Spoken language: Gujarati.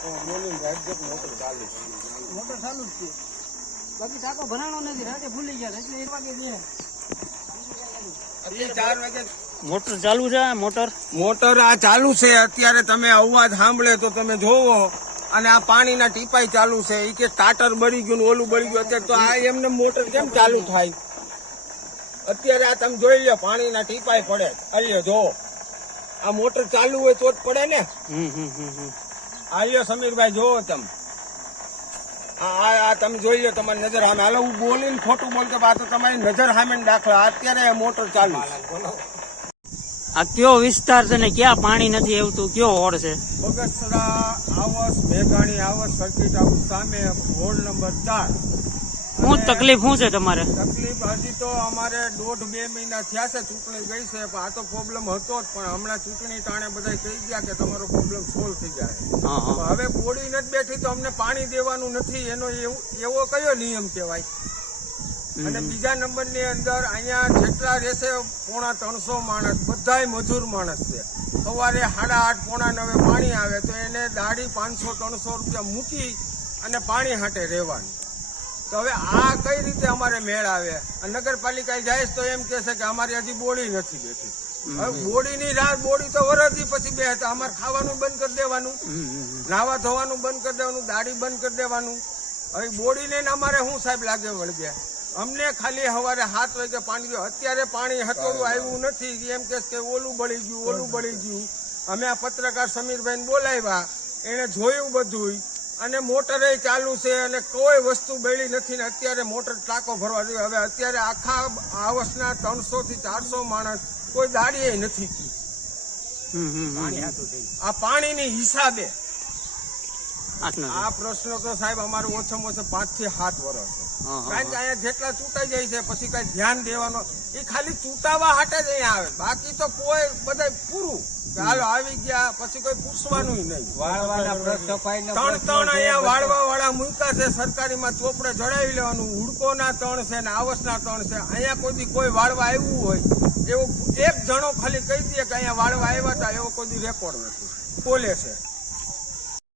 મોટર ચાલુ જ છે, બાકી ટાંકો ભરાણો નથી, રાતે ભૂલી ગયા એટલે 1 વાગે છે. 4 વાગે મોટર ચાલુ છે. મોટર આ ચાલુ છે અત્યારે. તમે અવાજ સાંભળે તો તમે જોવો. અને આ પાણીના ટીપાઈ ચાલુ છે. એ કે સ્ટાર્ટર બળી ગયું ને ઓલું બળી ગયું. અત્યારે તો આ એમને મોટર કેમ ચાલુ થાય? અત્યારે આ તમે જોઈ લો, પાણીના ટીપાઈ પડે. આલ્યો જો, આ મોટર ચાલુ હોય તો જ પડે ને. આલ્યો સમીરભાઈ જોવો તમે, આ તમે જોઈ લો, તમારી નજર સામે. હાલો હું બોલીને ખોટું બોલતો, આ તો તમારી નજર સામે દાખલા. અત્યારે આ મોટર ચાલુ. આ કયો વિસ્તાર છે ને ક્યાં પાણી નથી આવતું? કયો વોર્ડ છે? બગસરા આવસ મેઘાણી આવસ સર્કિટ હાઉસ સામે વોર્ડ નંબર 4. શું તકલીફ શું છે તમારે? તકલીફ હજી તો અમારે 1.5-2 મહિના થયા છે. ચૂંટણી ગઈ છે, પણ આ તો પ્રોબ્લેમ હતો જ. પણ હમણાં ચૂંટણી ટાણે બધા કહી ગયા કે તમારો પ્રોબ્લેમ સોલ્વ થઈ જાય. હવે બોડી નથી બેઠી તો અમને પાણી દેવાનું નથી. એનો એવો કયો નિયમ કહેવાય? અને બીજા નંબરની અંદર અહીંયા જેટલા રહેશે 350 માણસ, બધાય મજૂર માણસ છે. સવારે 8:30 પોણા 9 પાણી આવે તો એને દાડી 500-300 રૂપિયા મૂકી અને પાણી હાટે રહેવાનું. તો હવે આ કઈ રીતે અમારે મેળ આવે? નગરપાલિકા જાય તો એમ કે છે કે અમારી હજી બોડી નથી બેઠી. હવે બોડીની રાત, બોડી તો વરસથી પછી બે હતા. અમારે ખાવાનું બંધ કરી દેવાનું, નાવા ધોવાનું બંધ કરી દેવાનું, દાડી બંધ કરી દેવાનું. હવે બોડીને અમારે શું સાહેબ લાગે વળગે? અમને ખાલી સવારે 7 વાગે પાણી ગયું. અત્યારે પાણી હતોડું આવ્યું નથી. એમ કે ઓલું બળી ગયું, ઓલું બળી ગયું. અમે આ પત્રકાર સમીરભાઈને બોલાવ્યા, એને જોયું બધું, અને મોટરે ચાલુ છે અને કોઈ વસ્તુ બળી નથી. ને અત્યારે મોટર ટાંકો ભરવા જોઈએ. હવે અત્યારે આખા આવસના 300 થી 400 માણસ કોઈ દાડીએ નથી. આ પાણીની હિસાબે આ પ્રશ્ન તો સાહેબ અમારું ઓછામાં ઓછા 5 થી 7 વર્ષ છે. કારણ કે અહીંયા જેટલા ચૂંટાઈ જાય છે પછી કઈ ધ્યાન દેવાનો, એ ખાલી ચૂંટાવા હાટે જ અહીંયા આવે. બાકી તો કોઈ બધા પૂરું હાલો આવી ગયા પછી કોઈ પૂછવાનું નહીં. ત્રણ અહીંયા વાળવા વાળા મૂક્યા છે. સરકારીમાં ચોપડે જડાવી લેવાનું. હુડકોના 3 છે ને આવસના 3 છે. અહીંયા કોઈ વાળવા આવ્યું હોય એવો એક જણો ખાલી કહી દે કે અહીંયા વાળવા આવ્યા હતા, એવો કોઈ રેકોર્ડ નથી. બોલે છે.